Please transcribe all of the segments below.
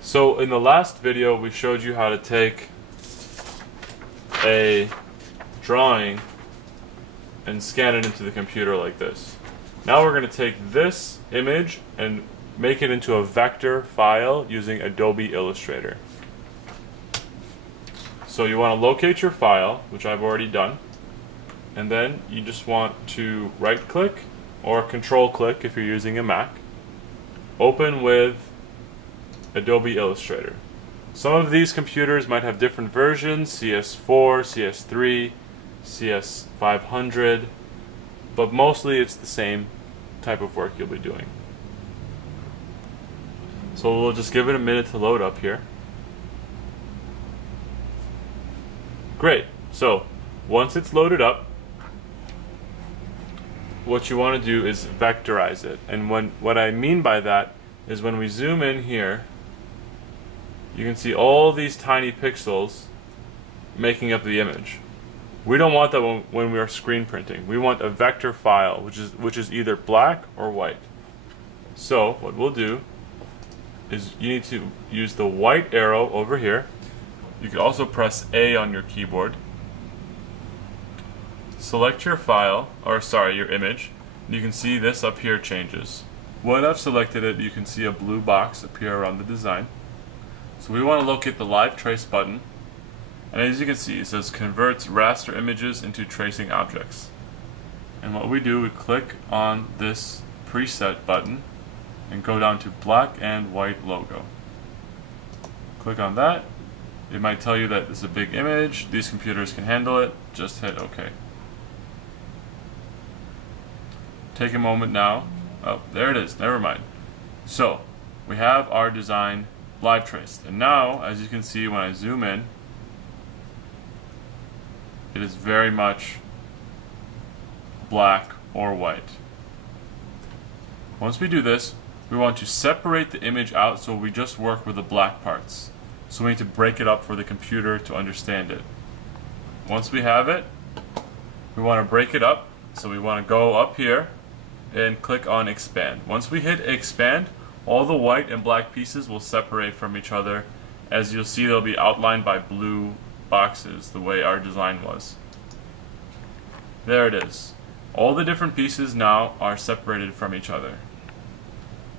So in the last video we showed you how to take a drawing and scan it into the computer like this. Now we're going to take this image and make it into a vector file using Adobe Illustrator. So you want to locate your file, which I've already done, and then you just want to right click or control click if you're using a Mac. Open with Adobe Illustrator. Some of these computers might have different versions, CS4, CS3, CS500, but mostly it's the same type of work you'll be doing. So we'll just give it a minute to load up here. Great. So once it's loaded up, what you want to do is vectorize it. And what I mean by that is when we zoom in here, you can see all these tiny pixels making up the image. We don't want that when we are screen printing. We want a vector file, which is either black or white. So what we'll do is you need to use the white arrow over here. You can also press A on your keyboard. Select your file, or sorry, your image. You can see this up here changes. When I've selected it, you can see a blue box appear around the design. So we want to locate the Live Trace button, and as you can see, it says converts raster images into tracing objects. And what we do, we click on this preset button and go down to black and white logo. Click on that. It might tell you that it's a big image, these computers can handle it, just hit OK. Take a moment now. Oh, there it is, never mind. So, we have our design live traced. And now, as you can see when I zoom in, it is very much black or white. Once we do this, we want to separate the image out so we just work with the black parts. So we need to break it up for the computer to understand it. Once we have it, we want to break it up. So we want to go up here and click on expand. Once we hit expand, all the white and black pieces will separate from each other. As you'll see, they'll be outlined by blue boxes, the way our design was. There it is. All the different pieces now are separated from each other.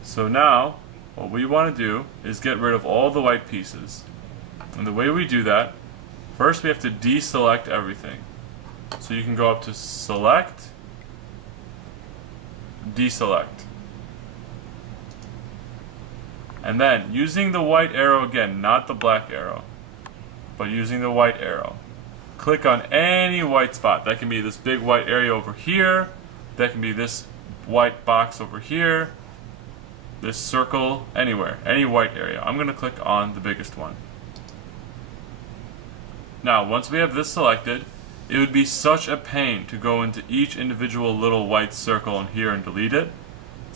So now, what we want to do is get rid of all the white pieces. And the way we do that, first we have to deselect everything. So you can go up to select, deselect. And then, using the white arrow again, not the black arrow, but using the white arrow, click on any white spot. That can be this big white area over here, that can be this white box over here, this circle, anywhere, any white area. I'm going to click on the biggest one. Now, once we have this selected, it would be such a pain to go into each individual little white circle in here and delete it.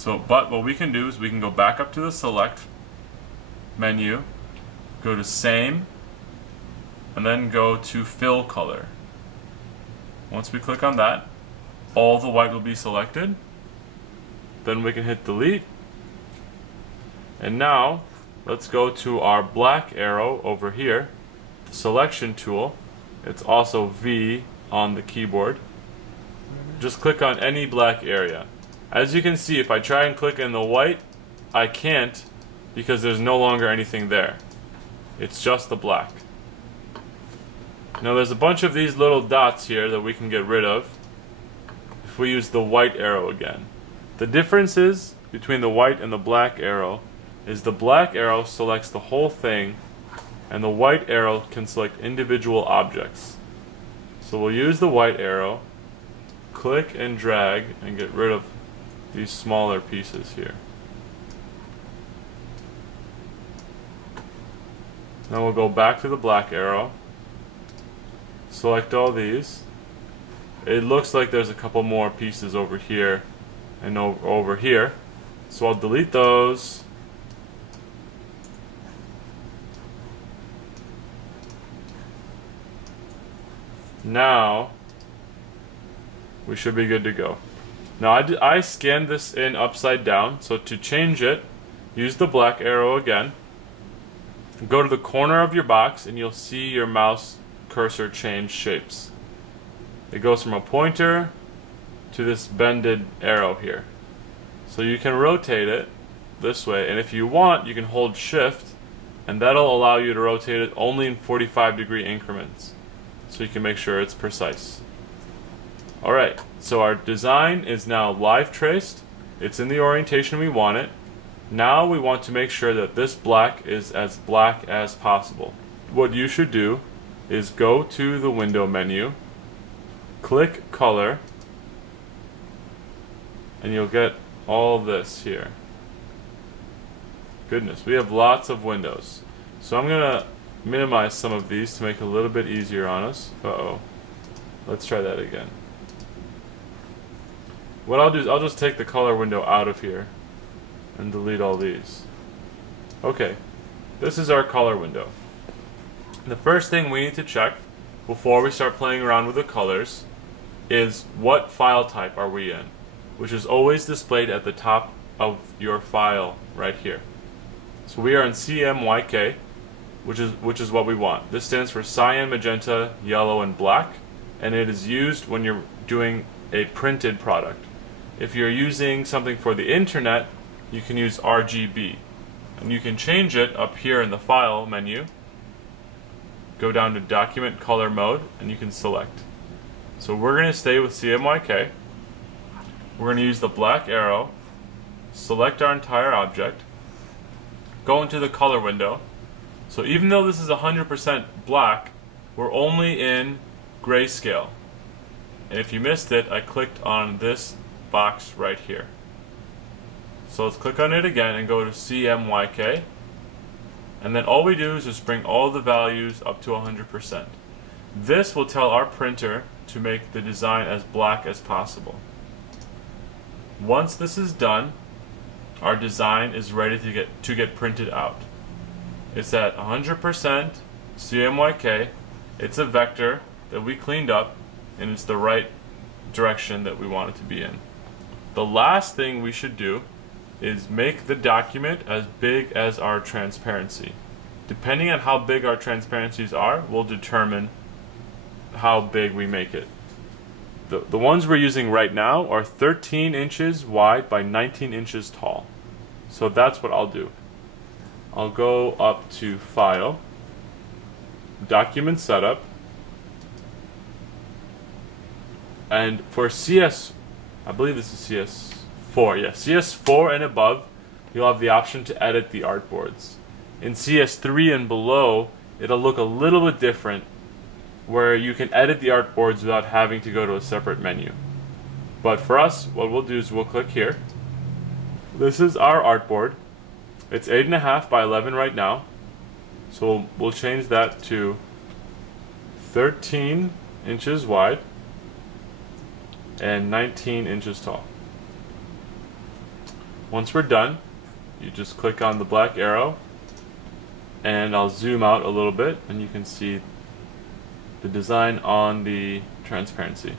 But what we can do is we can go back up to the select menu, go to same, and then go to fill color. Once we click on that, all the white will be selected. Then we can hit delete. And now, let's go to our black arrow over here, the selection tool. It's also V on the keyboard. Just click on any black area. As you can see, if I try and click in the white, I can't because there's no longer anything there. It's just the black. Now there's a bunch of these little dots here that we can get rid of if we use the white arrow again. The differences between the white and the black arrow is the black arrow selects the whole thing and the white arrow can select individual objects. So we'll use the white arrow, click and drag and get rid of these smaller pieces here. Now we'll go back to the black arrow, select all these. It looks like there's a couple more pieces over here and over here, so I'll delete those. Now we should be good to go. Now I scanned this in upside down, so to change it, use the black arrow again, go to the corner of your box and you'll see your mouse cursor change shapes. It goes from a pointer to this bended arrow here. So you can rotate it this way, and if you want, you can hold shift, and that'll allow you to rotate it only in 45-degree increments, so you can make sure it's precise. Alright, so our design is now live traced. It's in the orientation we want it. Now we want to make sure that this black is as black as possible. What you should do is go to the window menu, click color, and you'll get all this here. Goodness, we have lots of windows. So I'm gonna minimize some of these to make it a little bit easier on us. Uh-oh. Let's try that again. What I'll do is I'll just take the color window out of here and delete all these. Okay, this is our color window. The first thing we need to check before we start playing around with the colors is what file type are we in, which is always displayed at the top of your file right here. So we are in CMYK, which is what we want. This stands for cyan, magenta, yellow, and black, and it is used when you're doing a printed product. If you're using something for the internet, you can use RGB, and you can change it up here in the file menu. Go down to document color mode, and you can select. So we're going to stay with CMYK. We're going to use the black arrow, select our entire object, go into the color window. So even though this is 100% black, we're only in grayscale. And if you missed it, I clicked on this box right here. So let's click on it again and go to CMYK. And then all we do is just bring all the values up to 100%. This will tell our printer to make the design as black as possible. Once this is done, our design is ready to get printed out. It's at 100% CMYK. It's a vector that we cleaned up, and it's the right direction that we want it to be in. The last thing we should do is make the document as big as our transparency. Depending on how big our transparencies are, will determine how big we make it. The ones we're using right now are 13 inches wide by 19 inches tall. So that's what I'll do. I'll go up to File, Document Setup, and for CS, I believe this is CS4, yeah, CS4 and above, you'll have the option to edit the artboards. In CS3 and below, it'll look a little bit different, where you can edit the artboards without having to go to a separate menu. But for us, what we'll do is we'll click here. This is our artboard. It's 8.5 by 11 right now. So we'll change that to 13 inches wide and 19 inches tall. Once we're done, you just click on the black arrow, and I'll zoom out a little bit and you can see the design on the transparency.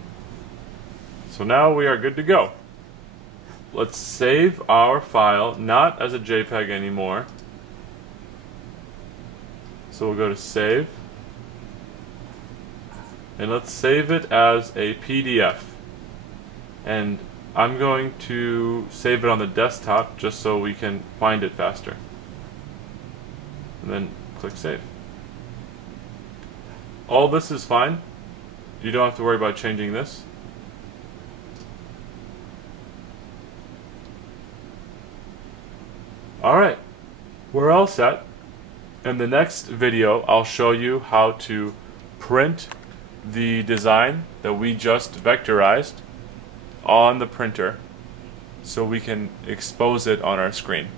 So now we are good to go. Let's save our file, not as a JPEG anymore. So we'll go to Save, and let's save it as a PDF. And I'm going to save it on the desktop just so we can find it faster. And then click Save. All this is fine. You don't have to worry about changing this. Alright, we're all set. In the next video, I'll show you how to print the design that we just vectorized on the printer so we can expose it on our screen.